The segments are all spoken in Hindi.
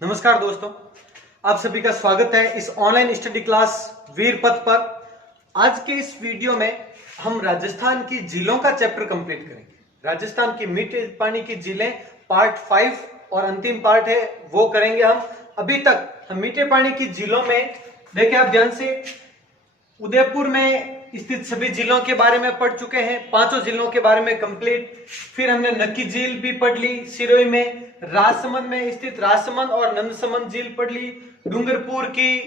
नमस्कार दोस्तों, आप सभी का स्वागत है इस ऑनलाइन स्टडी क्लास वीरपथ पर। आज के इस वीडियो में हम राजस्थान की झीलों का चैप्टर कंप्लीट करेंगे। राजस्थान की मीठे पानी की झीलें पार्ट 5 और अंतिम पार्ट है वो करेंगे हम। अभी तक हम मीठे पानी की झीलों में देखें, आप ध्यान से, उदयपुर में स्थित सभी झीलों के बारे में पढ़ चुके हैं, पांचों झीलों के बारे में कंप्लीट। फिर हमने नक्की झील भी पढ़ ली सिरोही में, राजसमंद में स्थित राजसमंद और नंदसमंद झील पढ़ ली, डूंगरपुर की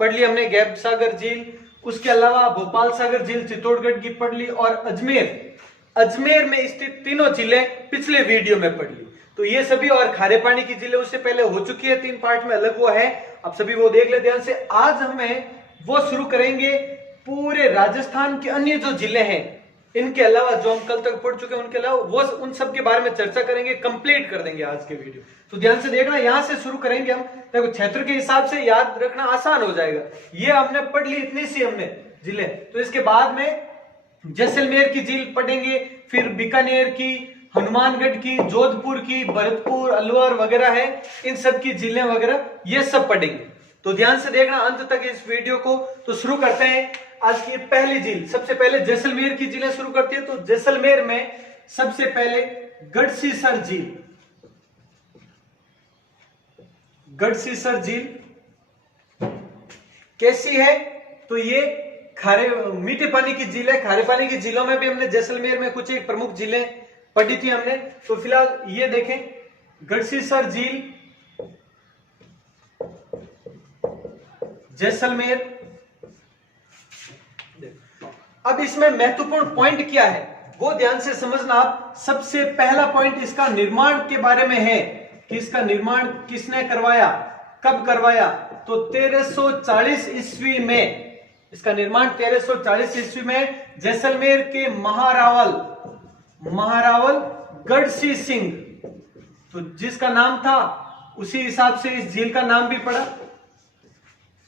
पढ़ ली हमने गैब सागर झील, उसके अलावा भोपाल सागर झील चित्तौड़गढ़ की पढ़ ली, और अजमेर में स्थित तीनों झीलें पिछले वीडियो में पढ़ ली। तो ये सभी, और खारे पानी की झीलें उससे पहले हो चुकी है, 3 पार्ट में अलग वो है, आप सभी वो देख ले ध्यान से। आज हमें वो शुरू करेंगे पूरे राजस्थान की अन्य जो जिले हैं, इनके अलावा जो हम कल तक पढ़ चुके हैं उनके अलावा वो उन सब के बारे में चर्चा करेंगे, कंप्लीट कर देंगे आज के वीडियो। तो ध्यान से देखना, यहां से शुरू करेंगे हम। देखो, क्षेत्र के हिसाब से याद रखना आसान हो जाएगा। ये हमने पढ़ ली, इतनी सी हमने जिले। तो इसके बाद में जैसलमेर की झील पढ़ेंगे, फिर बीकानेर की, हनुमानगढ़ की, जोधपुर की, भरतपुर, अलवर वगैरह है, इन सब की झीलें वगैरह ये सब पढ़ेंगे। तो ध्यान से देखना अंत तक इस वीडियो को। तो शुरू करते हैं आज की पहली झील। सबसे पहले जैसलमेर की झीलें शुरू करती है। तो जैसलमेर में सबसे पहले गढ़सीसर झील। गढ़सीसर झील कैसी है? तो ये खारे मीठे पानी की झील है। खारे पानी की झीलों में भी हमने जैसलमेर में कुछ एक प्रमुख झीलें पढ़ी थी हमने। तो फिलहाल ये देखें, गढ़सीसर झील, जैसलमेर। अब इसमें महत्वपूर्ण पॉइंट क्या है वो ध्यान से समझना आप। सबसे पहला पॉइंट इसका निर्माण के बारे में है कि इसका निर्माण किसने करवाया, कब करवाया। तो 1340 ईस्वी में इसका निर्माण 1340 ईस्वी में जैसलमेर के महारावल गढ़सी सिंह, तो जिसका नाम था उसी हिसाब से इस झील का नाम भी पड़ा,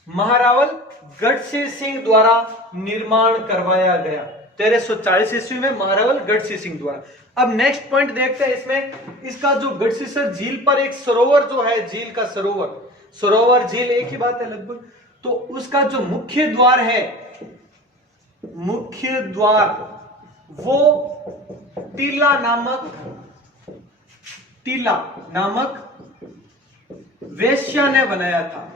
महारावल गढ़सी सिंह द्वारा निर्माण करवाया गया 1340 ईस्वी में, महारावल गढ़सी सिंह द्वारा। अब नेक्स्ट पॉइंट देखते हैं इसमें। इसका जो गढ़सीसर झील पर एक सरोवर जो है, झील का सरोवर झील एक ही बात है लगभग। तो उसका जो मुख्य द्वार है, मुख्य द्वार वो टीला नामक वेश्या ने बनाया था,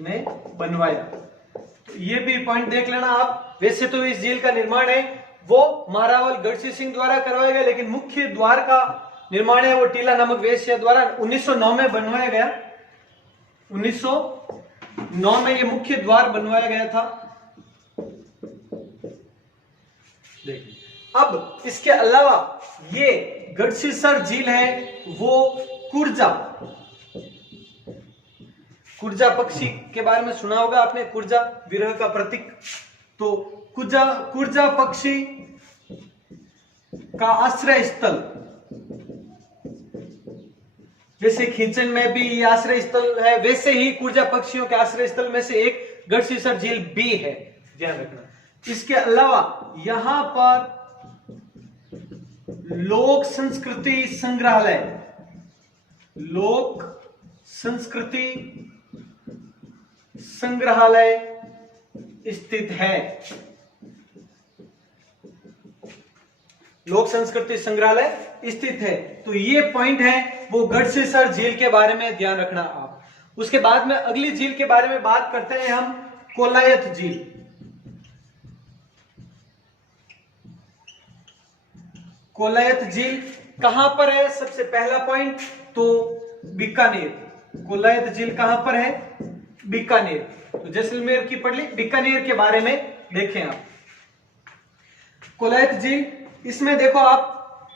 ने बनवाया। तो ये भी पॉइंट देख लेना आप। वैसे तो इस झील का निर्माण है वो महारावल गढ़सी सिंह द्वारा करवाया गया, लेकिन मुख्य द्वार का निर्माण है वो टीला नामक वेश्या द्वारा 1909 में बनवाया गया। 1909 में ये मुख्य द्वार बनवाया गया था। देखिए, अब इसके अलावा ये गढ़सीसर झील है वो कुर्जा पक्षी के बारे में सुना होगा आपने, कुर्जा विरह का प्रतीक। तो कुर्जा पक्षी का आश्रय स्थल, जैसे खींचन में भी आश्रय स्थल है, वैसे ही कुर्जा पक्षियों के आश्रय स्थल में से एक गढ़सीसर झील भी है, ध्यान रखना। इसके अलावा यहां पर लोक संस्कृति संग्रहालय स्थित है। लोक संस्कृति संग्रहालय स्थित है। तो ये पॉइंट है वो गढ़सीसर झील के बारे में ध्यान रखना आप। उसके बाद में अगली झील के बारे में बात करते हैं हम, कोलायत झील। कोलायत झील कहां पर है? सबसे पहला पॉइंट तो बीकानेर। कोलायत झील कहां पर है? बीकानेर। तो जैसलमेर की पढ़ ली, बीकानेर के बारे में देखें आप। कोलायत झील, इसमें देखो आप,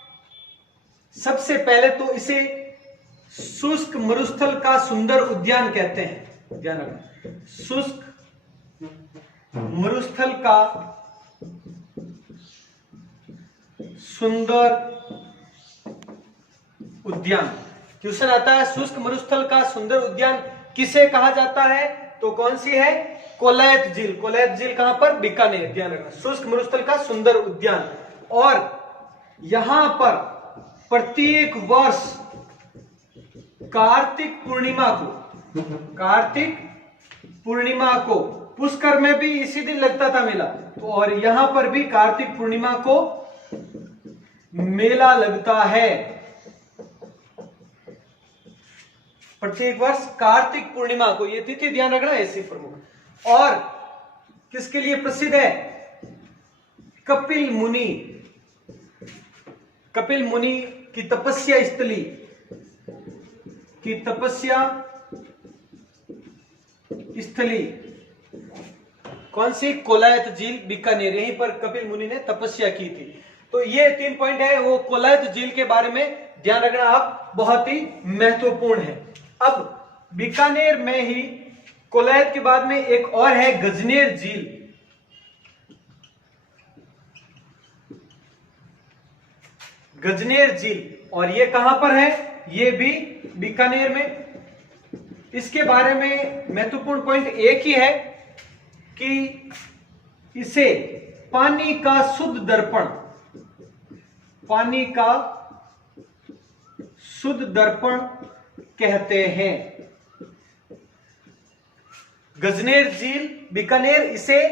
सबसे पहले तो इसे शुष्क मरुस्थल का सुंदर उद्यान कहते हैं, ध्यान रखना। शुष्क मरुस्थल का सुंदर उद्यान क्वेश्चन आता है। शुष्क मरुस्थल का सुंदर उद्यान किसे कहा जाता है? तो कौन सी है? कोलायत झील। कोलायत झील कहां पर? बीकानेर, ध्यान रखना। शुष्क मरुस्थल का सुंदर उद्यान। और यहां पर प्रत्येक वर्ष कार्तिक पूर्णिमा को पुष्कर में भी इसी दिन लगता था मेला, तो और यहां पर भी कार्तिक पूर्णिमा को मेला लगता है। प्रत्येक वर्ष कार्तिक पूर्णिमा को, ये तिथि ध्यान रखना ऐसी प्रमुख। और किसके लिए प्रसिद्ध है? कपिल मुनि की तपस्या स्थली कौन सी? कोलायत झील, बीकानेर। यहीं पर कपिल मुनि ने तपस्या की थी। तो ये 3 पॉइंट है, वो कोलायत झील के बारे में ध्यान रखना आप, बहुत ही महत्वपूर्ण है। अब बीकानेर में ही कोलायत के बाद में एक और है गजनेर झील। और ये कहां पर है? ये भी बीकानेर में। इसके बारे में महत्वपूर्ण पॉइंट एक ही है कि इसे पानी का शुद्ध दर्पण कहते हैं। गजनेर झील, बीकानेर, इसे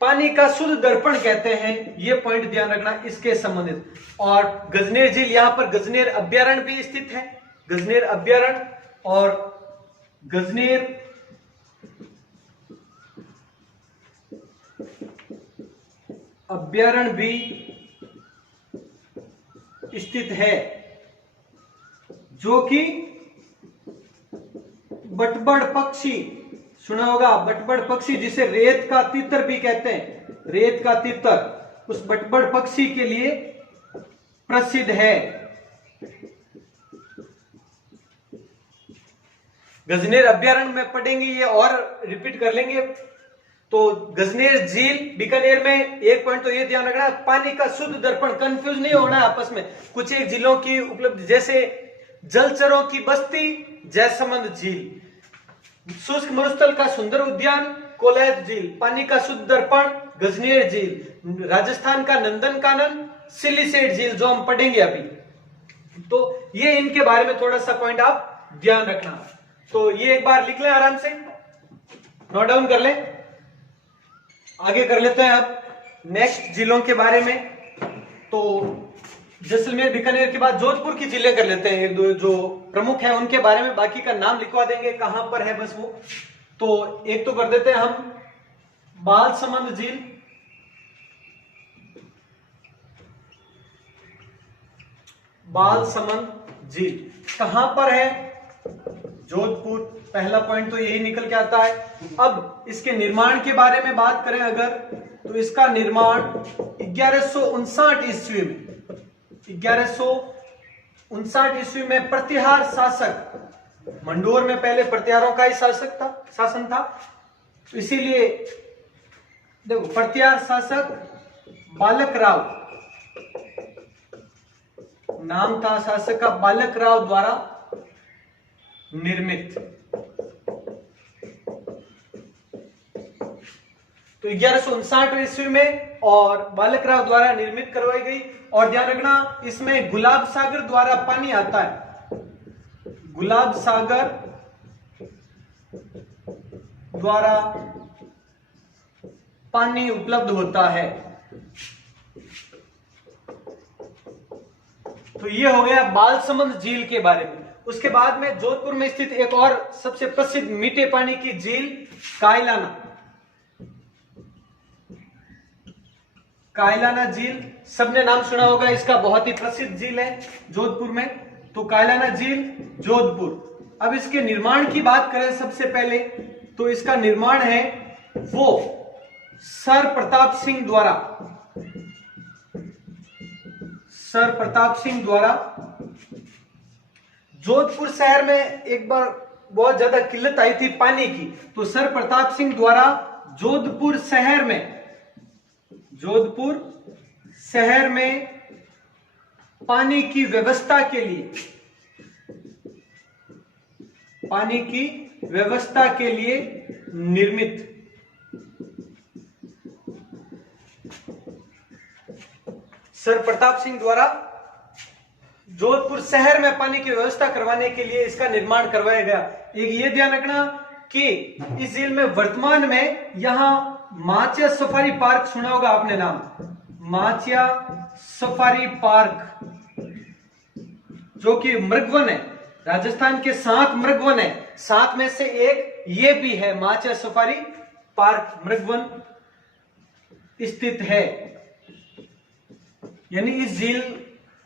पानी का शुद्ध दर्पण कहते हैं। यह पॉइंट ध्यान रखना इसके संबंधित। और गजनेर झील, यहां पर गजनेर अभ्यारण्य भी स्थित है। गजनेर अभ्यारण्य और गजनेर अभ्यारण्य भी स्थित है, जो कि बटबड़ पक्षी, सुना होगा बटबड़ पक्षी, जिसे रेत का तीतर भी कहते हैं, रेत का तीतर, उस बटबड़ पक्षी के लिए प्रसिद्ध है। गजनेर अभ्यारण्य में पढ़ेंगे ये और रिपीट कर लेंगे। तो गजनेर झील बीकानेर में एक पॉइंट तो ये ध्यान रखना, पानी का शुद्ध दर्पण, कंफ्यूज नहीं होना आपस में। कुछ एक झीलों की उपलब्धि, जैसे जलचरों की बस्ती जयसमंद झील, शुष्क मरुस्थल का सुंदर उद्यान कोलायत झील, पानी का शुद्ध दर्पण गजनेर झील, राजस्थान का नंदनकानन सिलिसेट झील, जो हम पढ़ेंगे अभी। तो ये इनके बारे में थोड़ा सा पॉइंट आप ध्यान रखना। तो ये एक बार लिख लें, आराम से नोट डाउन कर लें। आगे कर लेते हैं अब नेक्स्ट जिलों के बारे में। तो जैसलमेर बीकानेर के बाद जोधपुर की जिले कर लेते हैं, एक दो जो प्रमुख है उनके बारे में, बाकी का नाम लिखवा देंगे कहां पर है बस वो। तो एक तो कर देते हैं हम बालसमंद झील, बालसमंद झील कहां पर है? जोधपुर। पहला पॉइंट तो यही निकल के आता है। अब इसके निर्माण के बारे में बात करें अगर, तो इसका निर्माण 1159 ईस्वी में, 1159 ईस्वी में प्रतिहार शासक, मंडोर में पहले प्रतिहारों का ही शासन था, तो इसीलिए देखो प्रतिहार शासक बालक राव नाम था शासक का, बालक राव द्वारा निर्मित। तो 1159 ईस्वी में और बालक राव द्वारा निर्मित करवाई गई। और ध्यान रखना इसमें गुलाब सागर द्वारा पानी आता है, गुलाब सागर द्वारा पानी उपलब्ध होता है। तो ये हो गया बालसमंद झील के बारे में। उसके बाद में जोधपुर में स्थित एक और सबसे प्रसिद्ध मीठे पानी की झील कायलाना झील, सबने नाम सुना होगा इसका, बहुत ही प्रसिद्ध झील है जोधपुर में। तो कायलाना झील जोधपुर। अब इसके निर्माण की बात करें सबसे पहले, तो इसका निर्माण है वो सर प्रताप सिंह द्वारा। जोधपुर शहर में एक बार बहुत ज्यादा किल्लत आई थी पानी की, तो सर प्रताप सिंह द्वारा जोधपुर शहर में पानी की व्यवस्था के लिए निर्मित सर प्रताप सिंह द्वारा जोधपुर शहर में पानी की व्यवस्था करवाने के लिए इसका निर्माण करवाया गया। एक ये ध्यान रखना कि इस झील में वर्तमान में यहां माचिया सफारी पार्क, सुना होगा आपने नाम, माचिया सफारी पार्क, जो कि मृगवन है, राजस्थान के 7 मृगवन है, 7 में से एक ये भी है, माचिया सफारी पार्क मृगवन स्थित है। यानी इस झील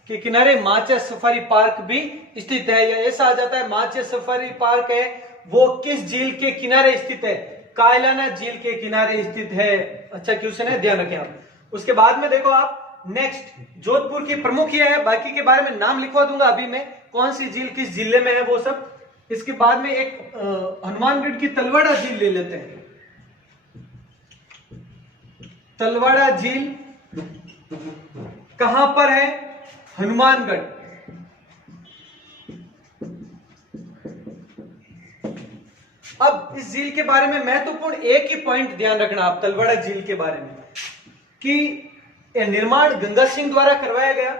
के किनारे माचिया सफारी पार्क भी स्थित है। या ऐसा आ जाता है माचिया सफारी पार्क है वो किस झील के किनारे स्थित है? कायलाना झील के किनारे स्थित है। अच्छा क्वेश्चन है, ध्यान रखें आप। उसके बाद में देखो आप नेक्स्ट, जोधपुर की प्रमुख ये है, बाकी के बारे में नाम लिखवा दूंगा अभी मैं, कौन सी झील किस जिले में है वो सब। इसके बाद में एक हनुमानगढ़ की तलवाड़ा झील ले लेते हैं। तलवाड़ा झील कहां पर है? हनुमानगढ़। अब इस झील के बारे में महत्वपूर्ण एक ही पॉइंट ध्यान रखना आप तलवाड़ा झील के बारे में, कि निर्माण गंगा सिंह द्वारा करवाया गया।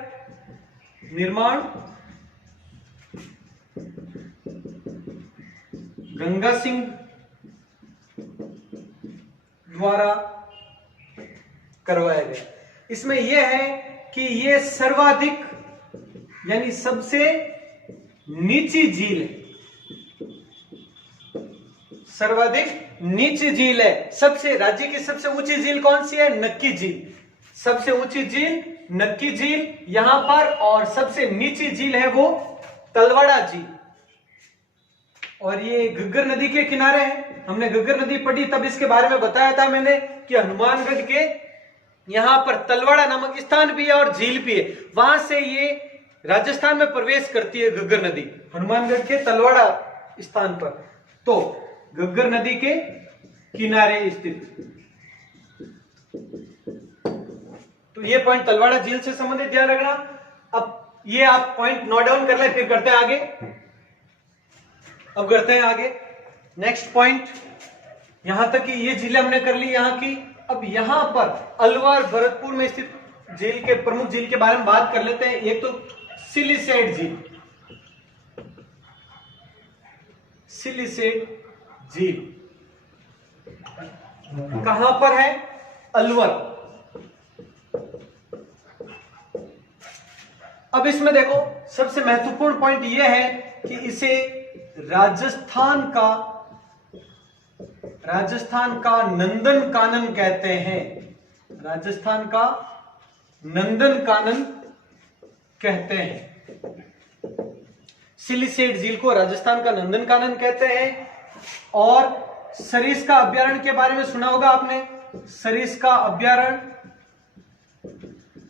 निर्माण गंगा सिंह द्वारा करवाया गया। इसमें यह है कि यह सर्वाधिक यानी सबसे नीची झील है, सर्वाधिक नीची झील है। सबसे राज्य की सबसे ऊंची झील कौन सी है? नक्की झील। सबसे ऊंची झील नक्की झील यहां पर, और सबसे नीची झील है वो तलवाड़ा झील। और ये घग्गर नदी के किनारे है। हमने घग्गर नदी पढ़ी तब इसके बारे में बताया था मैंने कि हनुमानगढ़ के यहां पर तलवाड़ा नामक स्थान भी है और झील भी है। वहां से ये राजस्थान में प्रवेश करती है घग्गर नदी, हनुमानगढ़ के तलवाड़ा स्थान पर, तो घग्गर नदी के किनारे स्थित। तो ये पॉइंट तलवाड़ा झील से संबंधित ध्यान रखना। अब ये आप पॉइंट नोट डाउन कर ले, फिर करते हैं आगे। अब करते हैं आगे नेक्स्ट पॉइंट। यहां तक कि ये झीलें हमने कर ली यहां की। अब यहां पर अलवर भरतपुर में स्थित झील के प्रमुख झील के बारे में बात कर लेते हैं। एक तो सिलिसेट झील। सिलिसेट झील कहां पर है? अलवर। अब इसमें देखो सबसे महत्वपूर्ण पॉइंट यह है कि इसे राजस्थान का नंदन कानन कहते हैं। राजस्थान का नंदन कानन कहते हैं। सिलिसेट झील को राजस्थान का नंदन कानन कहते हैं। और सरिस्का अभ्यारण्य के बारे में सुना होगा आपने, सरिस्का अभ्यारण्य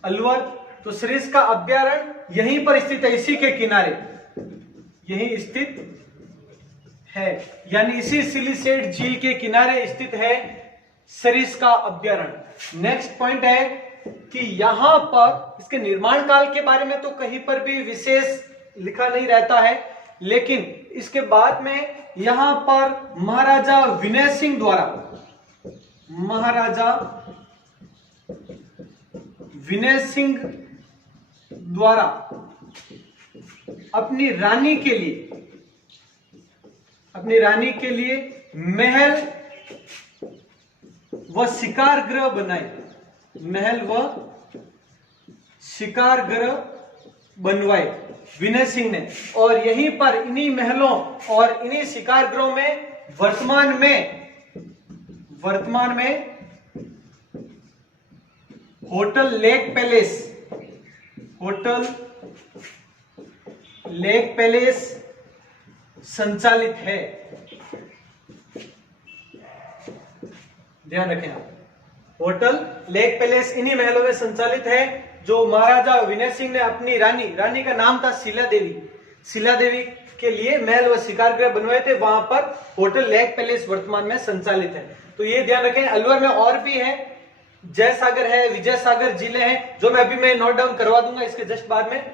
अलवर। तो सरिस्का अभ्यारण्य यहीं पर स्थित है, इसी के किनारे यहीं स्थित है, यानी इसी सिलिसेट झील के किनारे स्थित है सरिस्का अभ्यारण्य। नेक्स्ट पॉइंट है कि यहां पर इसके निर्माण काल के बारे में तो कहीं पर भी विशेष लिखा नहीं रहता है, लेकिन इसके बाद में यहां पर महाराजा विनय सिंह द्वारा, महाराजा विनय सिंह द्वारा अपनी रानी के लिए महल व शिकार गृह बनाए। महल व शिकार गृह बनवाए विनय सिंह ने। और यहीं पर इन्हीं महलों और इन्हीं शिकार गृहों में वर्तमान में होटल लेक पैलेस संचालित है। ध्यान रखें आप, होटल लेक पैलेस इन्हीं महलों में संचालित है, जो महाराजा विनय सिंह ने अपनी रानी का नाम था शिला देवी के लिए महल व शिकार गृह बनवाए थे। वहां पर होटल लेक पैलेस वर्तमान में संचालित है। तो ये ध्यान रखें। अलवर में और भी है, जय सागर है, विजय सागर जिले हैं, जो मैं नोट डाउन करवा दूंगा इसके जस्ट बाद में,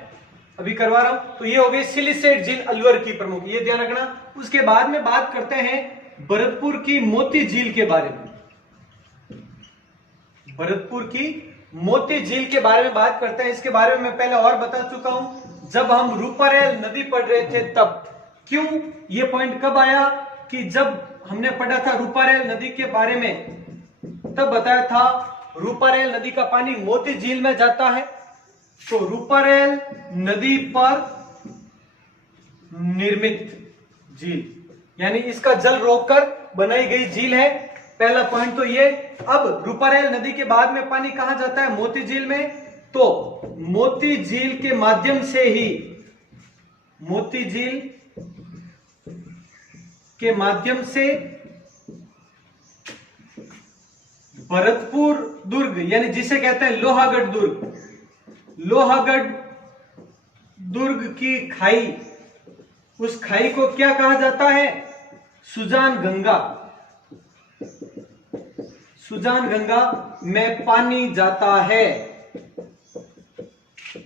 अभी करवा रहा हूं। तो ये हो गई सिलिसेट झील अलवर की प्रमुख, ये ध्यान रखना। उसके बाद में बात करते हैं भरतपुर की मोती झील के बारे में। भरतपुर की मोती झील के बारे में बात करते हैं। इसके बारे में मैं पहले और बता चुका हूं। जब हम रूपारेल नदी पढ़ रहे थे तब। क्यों ये पॉइंट कब आया कि जब हमने पढ़ा था रूपारेल नदी के बारे में, तब बताया था रूपारेल नदी का पानी मोती झील में जाता है। तो रूपारेल नदी पर निर्मित झील यानी इसका जल रोककर बनाई गई झील है। पहला पॉइंट तो ये। अब रूपारेल नदी के बाद में पानी कहां जाता है? मोती झील में। तो मोती झील के माध्यम से ही, मोती झील के माध्यम से भरतपुर दुर्ग यानी जिसे कहते हैं लोहागढ़ दुर्ग, लोहागढ़ दुर्ग की खाई, उस खाई को क्या कहा जाता है? सुजान गंगा। सुजान गंगा में पानी जाता है।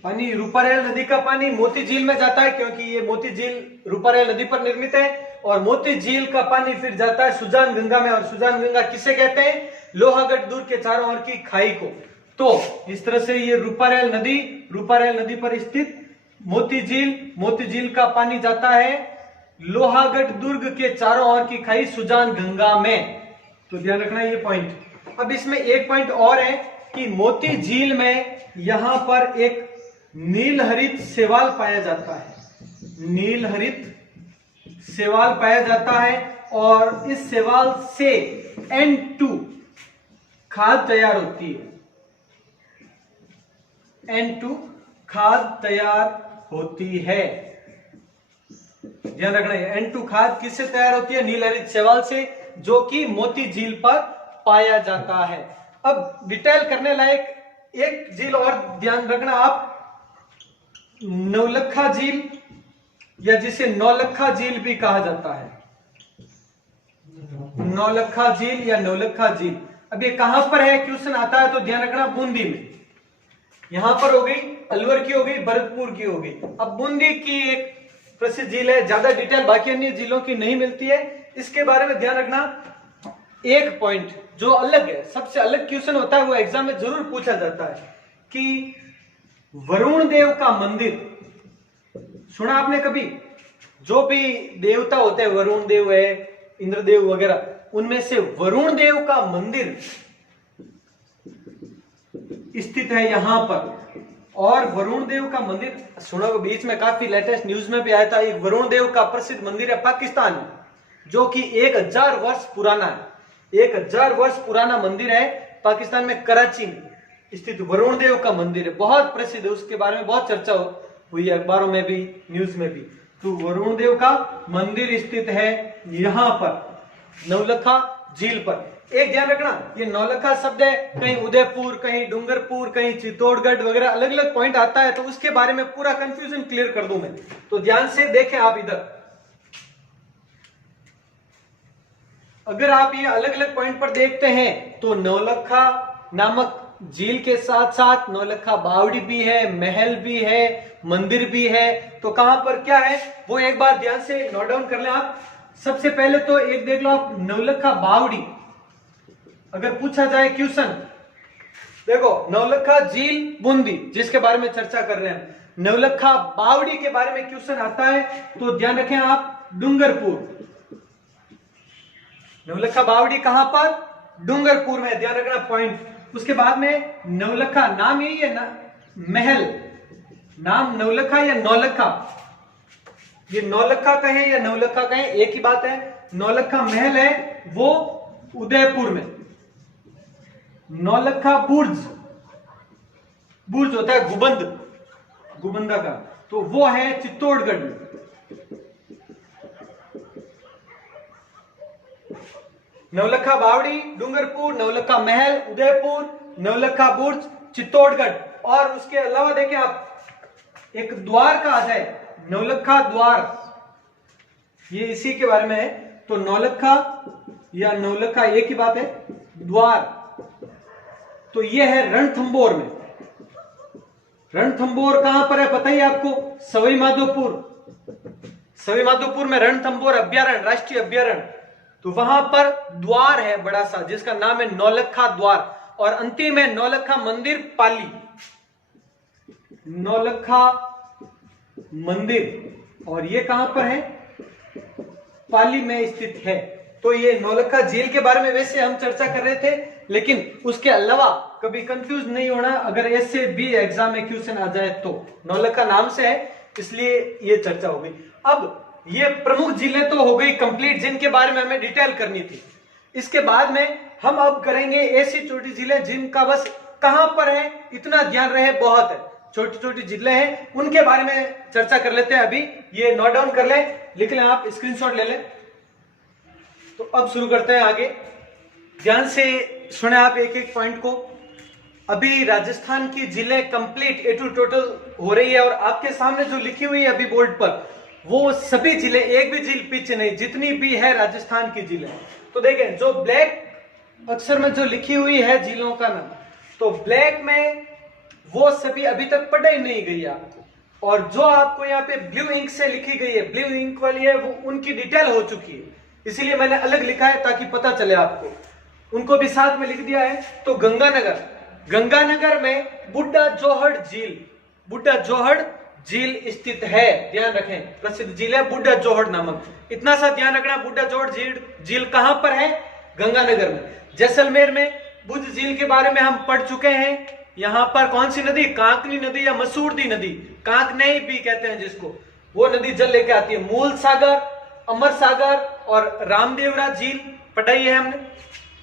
पानी, रूपारेल नदी का पानी मोती झील में जाता है क्योंकि ये मोती झील रूपारेल नदी पर निर्मित है, और मोती झील का पानी फिर जाता है सुजान गंगा में। और सुजान गंगा किसे कहते हैं? लोहागढ़ दुर्ग के चारों ओर की खाई को। तो इस तरह से ये रूपारेल नदी पर स्थित मोती झील का पानी जाता है लोहागढ़ दुर्ग के चारों ओर की खाई सुजान गंगा में। तो ध्यान रखना ये पॉइंट। अब इसमें एक पॉइंट और है कि मोती झील में यहां पर एक नीलहरित शैवाल पाया जाता है। नीलहरित शैवाल पाया जाता है और इस शैवाल से N2 खाद तैयार होती है। N2 खाद तैयार होती है। ध्यान रखना है, N2 खाद किससे तैयार होती है? नीलहरित शैवाल से, जो कि मोती झील पर पाया जाता है। अब डिटेल करने लायक एक झील और ध्यान रखना आप, नौलखा झील या जिसे नौलखा झील भी कहा जाता है। नौलखा झील या नौलखा झील, अब ये कहां पर है? क्वेश्चन आता है तो ध्यान रखना, बूंदी में। यहां पर हो गई, अलवर की हो गई, भरतपुर की हो गई। अब बूंदी की एक प्रसिद्ध झील है, ज्यादा डिटेल बाकी अन्य झीलों की नहीं मिलती है, इसके बारे में ध्यान रखना। एक पॉइंट जो अलग है, सबसे अलग क्वेश्चन होता है, वो एग्जाम में जरूर पूछा जाता है कि वरुण देव का मंदिर सुना आपने कभी? जो भी देवता होते हैं, वरुण देव है, इंद्रदेव वगैरह, उनमें से वरुण देव का मंदिर स्थित है यहां पर। और वरुण देव का मंदिर सुना, बीच में काफी लेटेस्ट न्यूज में भी आया था, एक वरुण देव का प्रसिद्ध मंदिर है पाकिस्तान में, जो कि 1000 वर्ष पुराना है। 1000 वर्ष पुराना मंदिर है पाकिस्तान में, कराची में स्थित वरुण देव का मंदिर है, बहुत प्रसिद्ध है। उसके बारे में बहुत चर्चा हुई है, अखबारों में भी, न्यूज में भी। तो वरुण देव का मंदिर स्थित है यहां पर नौलखा झील पर। एक ध्यान रखना, ये नौलखा शब्द है, कहीं उदयपुर, कहीं डूंगरपुर, कहीं चित्तौड़गढ़ वगैरह अलग अलग पॉइंट आता है, तो उसके बारे में पूरा कंफ्यूजन क्लियर कर दूं मैं। तो ध्यान से देखें आप इधर, अगर आप ये अलग अलग पॉइंट पर देखते हैं तो नौलखा नामक झील के साथ साथ नौलखा बावड़ी भी है, महल भी है, मंदिर भी है। तो कहां पर क्या है वो एक बार ध्यान से नोट डाउन कर लें आप। सबसे पहले तो एक देख लो आप, नौलखा बावड़ी अगर पूछा जाए क्वेश्चन, देखो नौलखा झील बूंदी जिसके बारे में चर्चा कर रहे हैं, नौलखा बावड़ी के बारे में क्वेश्चन आता है तो ध्यान रखें आप, डूंगरपुर। नौलखा बावड़ी कहां पर? डूंगरपुर में, ध्यान रखना पॉइंट। उसके बाद में नौलखा, नाम यही है ना, महल, नाम नौलखा या नौलखा, ये नौलखा कहें या नौलखा कहें एक ही बात है। नौलखा महल है वो उदयपुर में। नौलखा बुर्ज, बुर्ज होता है गुबंद, गुबंदा का, तो वो है चित्तौड़गढ़ में। नौलखा बावड़ी डूंगरपुर, नौलखा महल उदयपुर, नौलखा बुर्ज चित्तौड़गढ़। और उसके अलावा देखें आप, एक द्वार का आता है, नौलखा द्वार, ये इसी के बारे में है। तो नौलखा या नौलखा एक ही बात है, द्वार। तो ये है रणथंबोर में। रणथंबोर कहां पर है बताइए आपको? सवाई माधोपुर। सवाई माधोपुर में रणथंबोर अभ्यारण्य, राष्ट्रीय अभ्यारण्य, तो वहां पर द्वार है बड़ा सा जिसका नाम है नौलखा द्वार। और अंतिम है नौलखा मंदिर पाली। नौलखा मंदिर, और ये कहां पर है? पाली में स्थित है। तो ये नौलखा झील के बारे में वैसे हम चर्चा कर रहे थे, लेकिन उसके अलावा कभी कंफ्यूज नहीं होना, अगर ऐसे भी एग्जाम में क्वेश्चन आ जाए तो। नौलखा नाम से है इसलिए ये चर्चा हो गई। अब ये प्रमुख झीलें तो हो गई कंप्लीट, जिनके बारे में हमें डिटेल करनी थी। इसके बाद में हम अब करेंगे ऐसी छोटी झीलें जिनका बस कहां पर है इतना ध्यान रहे, बहुत है, छोटी छोटी झीलें हैं, उनके बारे में चर्चा कर लेते हैं। अभी ये नोट डाउन कर ले, लिख लें, आप स्क्रीनशॉट ले लें। तो अब शुरू करते हैं आगे, ध्यान से सुने आप एक एक पॉइंट को। अभी राजस्थान की झीलें कंप्लीट ए टू टोटल हो रही है, और आपके सामने जो लिखी हुई है अभी बोर्ड पर, वो सभी झीलें, एक भी झील पीछे नहीं, जितनी भी है राजस्थान की झीलें। तो देखें, जो ब्लैक अक्षर में जो लिखी हुई है झीलों का नाम, तो ब्लैक में वो सभी अभी तक पढ़ाई नहीं गई आपको, और जो आपको यहाँ पे ब्लू इंक से लिखी गई है, ब्लू इंक वाली है, वो उनकी डिटेल हो चुकी है, इसीलिए मैंने अलग लिखा है ताकि पता चले आपको, उनको भी साथ में लिख दिया है। तो गंगानगर, गंगानगर में बुड्ढा जोहड़ झील, बुड्ढा जोहड़ झील स्थित है, ध्यान रखें, प्रसिद्ध झील है बुड्ढा जोहड़ नामक, इतना सा ध्यान रखना। बुड्ढा जोहड़ झील कहां पर है? गंगानगर में। जैसलमेर में बुद्ध झील के बारे में हम पढ़ चुके हैं। यहां पर कौन सी नदी? कांकनी नदी या मसूरदी नदी, कांकनेई भी कहते हैं जिसको, वो नदी जल लेके आती है। मूल सागर, अमर सागर और रामदेवरा झील पढ़ाई है हमने।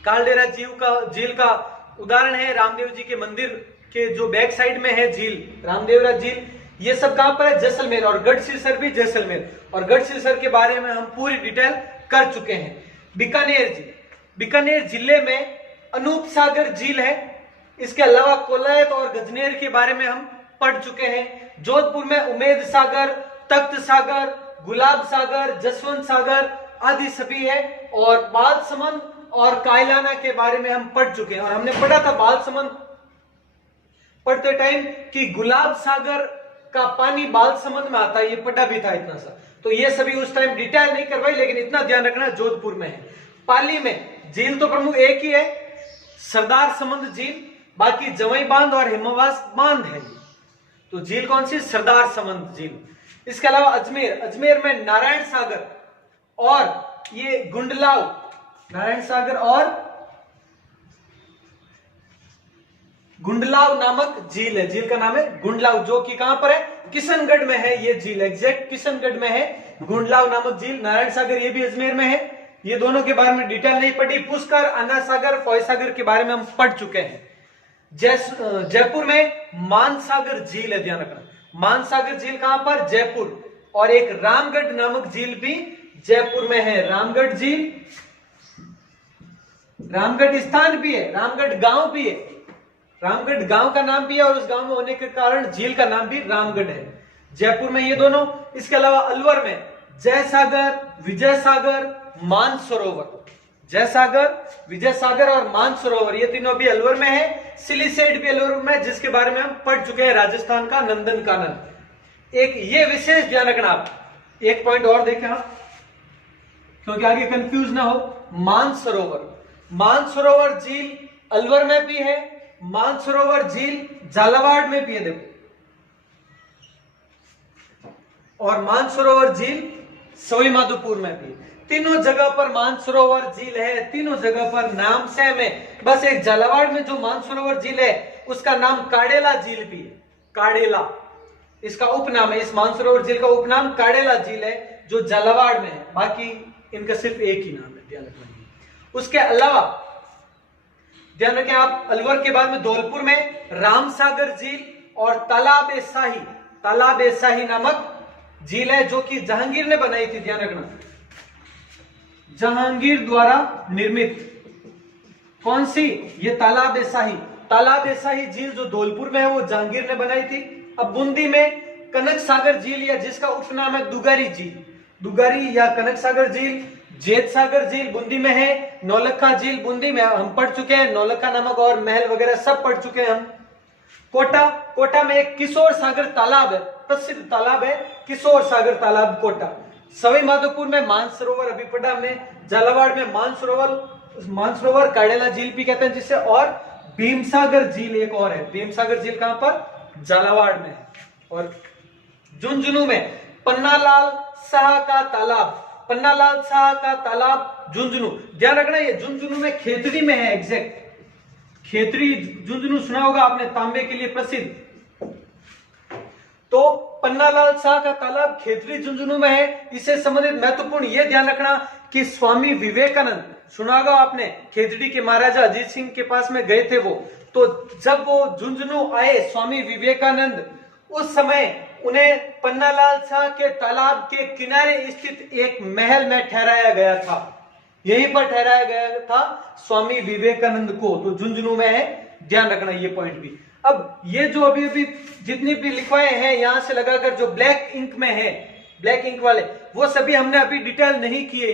कालडेरा झील का उदाहरण है रामदेव जी के मंदिर के जो बैक साइड में है झील, रामदेवरा झील। ये सब कहां पर है? जैसलमेर। और गढ़सीसर भी जैसलमेर, और गढ़सीसर के बारे में हम पूरी डिटेल कर चुके हैं। बीकानेर झील, बीकानेर जिले में अनूप सागर झील है। इसके अलावा कोलायत और गजनेर के बारे में हम पढ़ चुके हैं। जोधपुर में उमेद सागर, तख्त सागर, गुलाब सागर, जसवंत सागर आदि सभी है। और बालसमंद और कायलाना के बारे में हम पढ़ चुके हैं, और हमने पढ़ा था बालसमंद पढ़ते टाइम कि गुलाब सागर का पानी बालसमंद में आता है, ये पढ़ा भी था इतना सा। तो ये सभी उस टाइम डिटेल नहीं करवाई, लेकिन इतना ध्यान रखना जोधपुर में है। पाली में झील तो प्रमुख एक ही है, सरदार समंद झील, बाकी जवई बांध और हिमवास बांध है। तो झील कौन सी? सरदार समंद झील। इसके अलावा अजमेर, अजमेर में नारायण सागर और ये गुंडलाव, नारायण सागर और गुंडलाव नामक झील है, झील का नाम है गुंडलाव, जो कि कहां पर है? किशनगढ़ में है ये झील, एग्जैक्ट किशनगढ़ में है गुंडलाव नामक झील। नारायण सागर ये भी अजमेर में है। ये दोनों के बारे में डिटेल नहीं पढ़ी। पुष्कर, अन्ना सागर, फॉय सागर के बारे में हम पढ़ चुके हैं। जयपुर में मानसागर झील है, ध्यान रखना, मानसागर झील कहां पर? जयपुर। और एक रामगढ़ नामक झील भी जयपुर में है, रामगढ़ झील, रामगढ़ स्थान भी है, रामगढ़ गांव भी है, रामगढ़ गांव का नाम भी है, और उस गांव में होने के कारण झील का नाम भी रामगढ़ है। जयपुर में ये दोनों। इसके अलावा अलवर में जयसागर, विजय सागर, मानसरोवर, जयसागर, विजय सागर और मानसरोवर, ये तीनों भी अलवर में है। सिलीसेट भी अलवर में है, जिसके बारे में हम पढ़ चुके हैं, राजस्थान का नंदन कानन। एक ये विशेष ध्यान रखना, आप एक पॉइंट और देखें आप, क्योंकि आगे कंफ्यूज ना हो। मानसरोवर, मानसरोवर झील अलवर में भी है, मानसरोवर झील झालावाड़ में भी है, देखो, और मानसरोवर झील सवाई माधोपुर में भी। तीनों जगह पर मानसरोवर झील है, तीनों जगह पर नाम सेम है। बस एक झालावाड़ में जो मानसरोवर झील है उसका नाम काडेला झील भी है, काडेला इसका उपनाम है। इस मानसरोवर झील का उपनाम काडेला झील है, जो झालावाड़ में है। बाकी इनका सिर्फ एक ही नाम है, ध्यान रखना। उसके अलावा ध्यान रखें आप, अलवर के बाद में धौलपुर में रामसागर झील और तालाब ए शाही नामक झील है, जो कि जहांगीर ने बनाई थी, ध्यान रखना, जहांगीर द्वारा निर्मित। कौन सी? ये तालाब ए शाही झील जो धौलपुर में है वो जहांगीर ने बनाई थी। अब बूंदी में कनक सागर झील, या जिसका उपनाम है दुगारी झील, दुगारी या कनक सागर झील, जेत सागर झील बूंदी में है। नौलखा झील बूंदी में हम पढ़ चुके हैं, नौलखा नामक और महल वगैरह सब पढ़ चुके हैं हम। कोटा में एक किशोर सागर तालाब है, प्रसिद्ध तालाब है किशोर सागर तालाब कोटा। सवाई माधोपुर में मानसरोवर अभी पढ़ा हमने, झालावाड़ में मानसरोवर काडेला झील भी कहते हैं जिसे, और भीमसागर झील एक और है। भीमसागर झील कहां पर? झालावाड़ में है। और झुंझुनू में पन्नालाल शाह का तालाब, पन्नालाल शाह का तालाब झुंझुनू। ध्यान रखना ये झुंझुनू में खेतड़ी में है एग्जैक्ट, खेतड़ी झुंझुनू सुना होगा आपने, तांबे के लिए प्रसिद्ध। तो पन्नालाल शाह का तालाब खेतड़ी झुंझुनू में है। इससे संबंधित महत्वपूर्ण यह ध्यान रखना कि स्वामी विवेकानंद सुना होगा आपने, खेतड़ी के महाराजा अजीत सिंह के पास में गए थे वो, तो जब वो झुंझुनू आए स्वामी विवेकानंद, उस समय उन्हें पन्नालाल शाह के तालाब के किनारे स्थित एक महल में ठहराया गया था, यहीं पर ठहराया गया था स्वामी विवेकानंद को। तो झुंझुनू में है, ध्यान रखना ये पॉइंट भी। अब ये जो अभी अभी जितनी भी लिखवाए हैं यहां से लगाकर जो ब्लैक इंक में है, ब्लैक इंक वाले, वो सभी हमने अभी डिटेल नहीं किए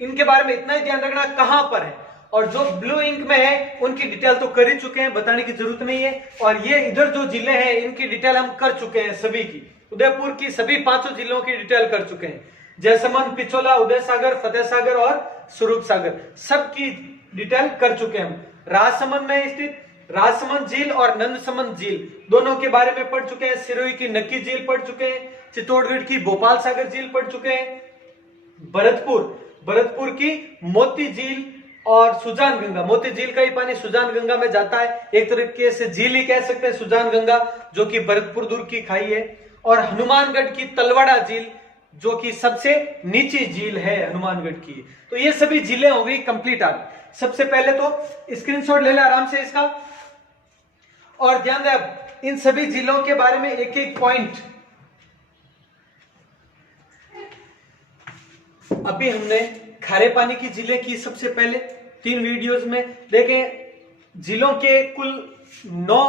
इनके बारे में इतना ही ध्यान रखना कहां पर है। और जो ब्लू इंक में है उनकी डिटेल तो कर ही चुके हैं, बताने की जरूरत नहीं है। और ये इधर जो जिले हैं इनकी डिटेल हम कर चुके हैं, सभी की, उदयपुर की सभी 5 जिलों की डिटेल कर चुके हैं। जयसमंद, पिछोला, उदय सागर, फतेह सागर और स्वरूप सागर, सबकी डिटेल कर चुके हैं हम। राजसमंद में स्थित राजसमंद झील और नंदसमंद झील दोनों के बारे में पढ़ चुके हैं। सिरोही की नक्की झील पढ़ चुके हैं, चित्तौड़गढ़ की भोपाल सागर झील पढ़ चुके हैं, भरतपुर की मोती झील और सुजान गंगा, मोती झील का ही पानी सुजान गंगा में जाता है, एक तरीके से झील ही कह सकते हैं सुजान गंगा, जो कि भरतपुर दूर की खाई है। और हनुमानगढ़ की तलवाड़ा झील, जो कि सबसे नीची झील है हनुमानगढ़ की। तो ये सभी झीलें हो गई कंप्लीट। आप सबसे पहले तो स्क्रीनशॉट ले ले आराम से इसका, और ध्यान दें इन सभी जिलों के बारे में एक एक पॉइंट। अभी हमने खारे पानी की जिले की सबसे पहले 3 वीडियोस में देखें, जिलों के कुल 9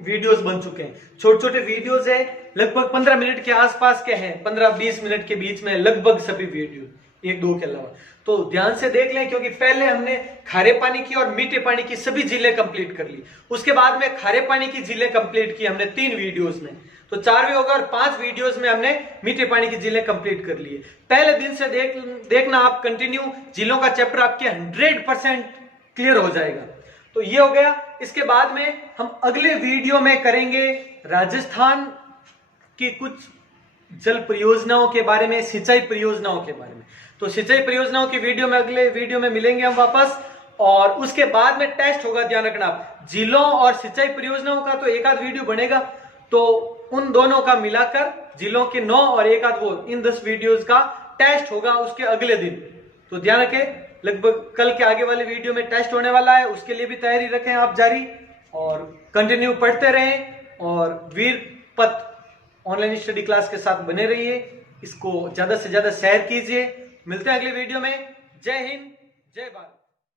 वीडियोस बन चुके हैं। छोटे छोटे वीडियोस है, लगभग 15 मिनट के आसपास के हैं, 15-20 मिनट के बीच में लगभग सभी वीडियो, 1-2 के अलावा। तो ध्यान से देख लें, क्योंकि पहले हमने खारे पानी की और मीठे पानी की सभी जिले कंप्लीट कर ली, उसके बाद में खारे पानी की जिले कंप्लीट की हमने 3 वीडियोस में, तो 4 भी होगा, और 5 वीडियोस में हमने मीठे पानी की जिले कंप्लीट कर लिए। पहले दिन से देखना आप कंटिन्यू, जिलों का चैप्टर आपके 100% क्लियर हो जाएगा। तो ये हो गया। इसके बाद में हम अगले वीडियो में करेंगे राजस्थान की कुछ जल परियोजनाओं के बारे में, सिंचाई परियोजनाओं के बारे में। तो सिंचाई परियोजनाओं की वीडियो में अगले वीडियो में मिलेंगे हम वापस, और उसके बाद में टेस्ट होगा। ध्यान रखना आप, जिलों और सिंचाई परियोजनाओं का तो एक आध वीडियो बनेगा, तो उन दोनों का मिलाकर जिलों के 9 और एक आध वो, इन 10 वीडियोस का टेस्ट होगा उसके अगले दिन। तो ध्यान रखें, लगभग कल के आगे वाले वीडियो में टेस्ट होने वाला है, उसके लिए भी तैयारी रखें आप जारी, और कंटिन्यू पढ़ते रहें, और वीर पथ ऑनलाइन स्टडी क्लास के साथ बने रहिए। इसको ज्यादा से ज्यादा शेयर कीजिए। मिलते हैं अगले वीडियो में। जय हिंद, जय भारत।